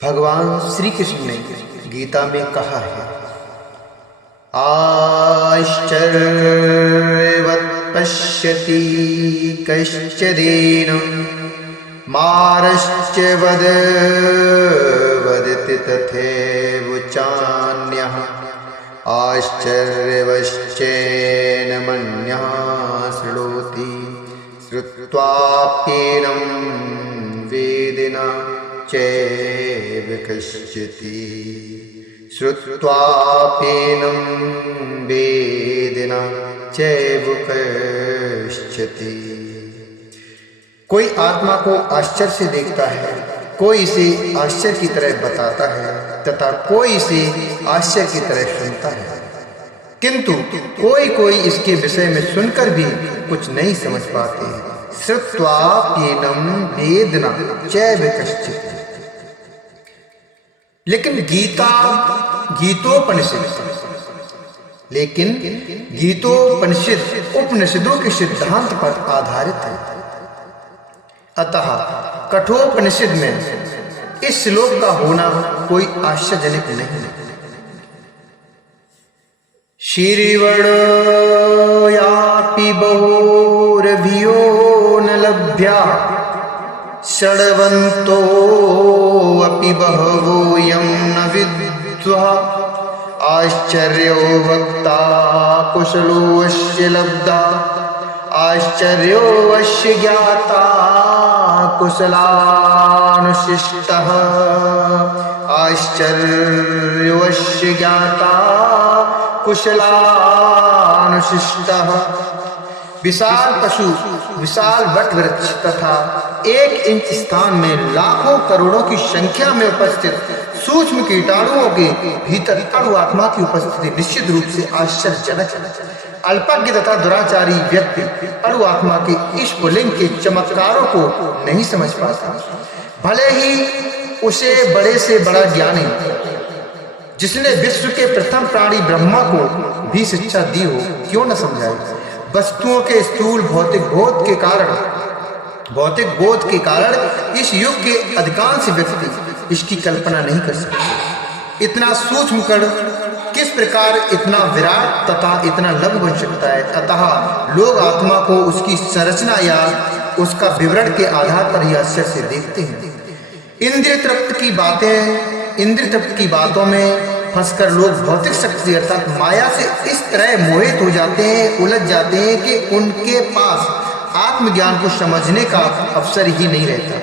भगवान श्री कृष्ण ने गीता में कहा है, आश्चर्यवत् पश्यति कश्चिदेन मारश्च वदति तथैव चान्यः आश्चर्यवश्चैनमन्यः शृणोति श्रुत्वाप्येनं वेदिना चैव कश्चित् श्रुत्वाप्येनं वेदिना चैव कश्चित्। कोई आत्मा को आश्चर्य से देखता है, कोई इसे आश्चर्य की तरह बताता है तथा कोई इसे आश्चर्य की तरह सुनता है, किंतु कोई इसके विषय में सुनकर भी कुछ नहीं समझ पाते हैं। श्रुत्वाप्येनं वेदिना चैव कश्चित्। लेकिन गीतोपनिषद उपनिषदों के सिद्धांत पर आधारित है। अतः कठोपनिषद में इस श्लोक का होना कोई आश्चर्यजनक नहीं है। श्रीवणयापि बहुरभियो न लभ्या षड्वन्तोऽपि बहवो यं न विद्वः आश्चर्यो वक्ता कुशलो अस्य लब्धा आश्चर्यो अस्य ज्ञाता कुशलानुशिष्टः आश्चर्यो अस्य ज्ञाता कुशलानुशिष्टः। विशाल पशु, विशाल वट वृक्ष तथा 1 इंच स्थान में लाखों करोड़ों की संख्या में उपस्थित सूक्ष्म कीटाणुओं के भीतर अणु आत्मा की उपस्थिति निश्चित रूप से आश्चर्यजनक है। अल्पज्ञ तथा दुराचारी व्यक्ति अणु आत्मा के इस पुल्लिंग के चमत्कारों को नहीं समझ पाता, भले ही उसे बड़े से बड़ा ज्ञानी जिसने विश्व के प्रथम प्राणी ब्रह्मा को भी शिक्षा दी हो क्यों न समझाए। वस्तुओं के स्थूल भौतिक बोध के कारण इस युग के अधिकांश व्यक्ति इसकी कल्पना नहीं कर सकते। इतना सूक्ष्म कण किस प्रकार इतना विराट तथा इतना लघु बन सकता है। अतः लोग आत्मा को उसकी संरचना या उसका विवरण के आधार पर ही आश्चर्य से देखते हैं। इंद्रिय तृप्त की बातों में फंसकर लोग भौतिक शक्ति अर्थात माया से इस तरह मोहित हो जाते हैं, उलझ जाते हैं कि उनके पास आत्मज्ञान को समझने का अवसर ही नहीं रहता।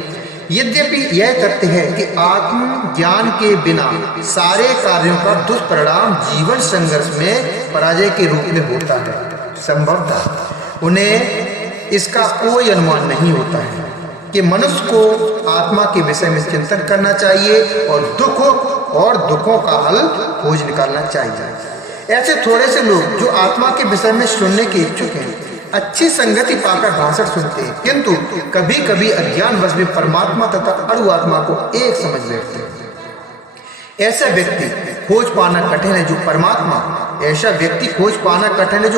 यद्यपि यह तथ्य है कि आत्मज्ञान के बिना सारे कार्यों का दुष्परिणाम जीवन संघर्ष में पराजय के रूप में होता है। संभवतः उन्हें इसका कोई अनुमान नहीं होता है कि मनुष्य को आत्मा के विषय में चिंतन करना चाहिए और दुखों का हल खोज निकालना चाहिए। ऐसे थोड़े से लोग जो आत्मा के विषय में सुनने के इच्छुक हैं, अच्छी संगति पाकर भाषण सुनते हैं, किंतु कभी कभी अज्ञानवश भी परमात्मा तथा अणु आत्मा को एक समझ बैठते हैं। ऐसा व्यक्ति खोज पाना कठिन है जो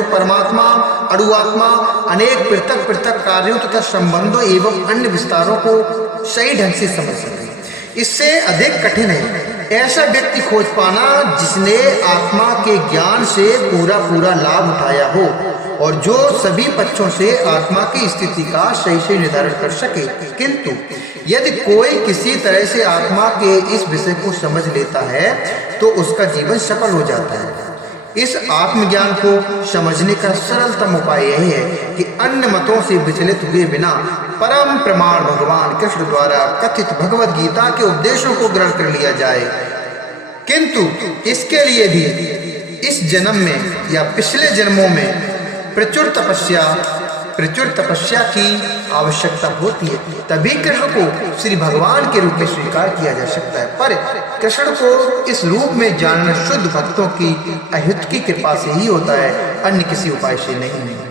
परमात्मा अणु आत्मा अनेक पृथक कार्यों तथा संबंधों एवं अन्य विस्तारों को सही ढंग से समझ सके। इससे अधिक कठिन है ऐसा व्यक्ति खोज पाना जिसने आत्मा के ज्ञान से पूरा लाभ उठाया हो और जो सभी पक्षों से आत्मा की स्थिति का सही निर्धारण कर सके। किंतु यदि कोई किसी तरह से आत्मा के इस विषय को समझ लेता है तो उसका जीवन सफल हो जाता है। इस आत्मज्ञान को समझने का सरलतम उपाय यही है कि अन्य मतों से विचलित हुए बिना परम प्रमाण भगवान कृष्ण द्वारा कथित भगवद गीता के उपदेशों को ग्रहण कर लिया जाए। किंतु इसके लिए भी इस जन्म में या पिछले जन्मों में प्रचुर तपस्या की आवश्यकता होती है, तभी कृष्ण को श्री भगवान के रूप में स्वीकार किया जा सकता है। पर कृष्ण को इस रूप में जानना शुद्ध भक्तों की अहेतुकी कृपा से ही होता है, अन्य किसी उपाय से नहीं।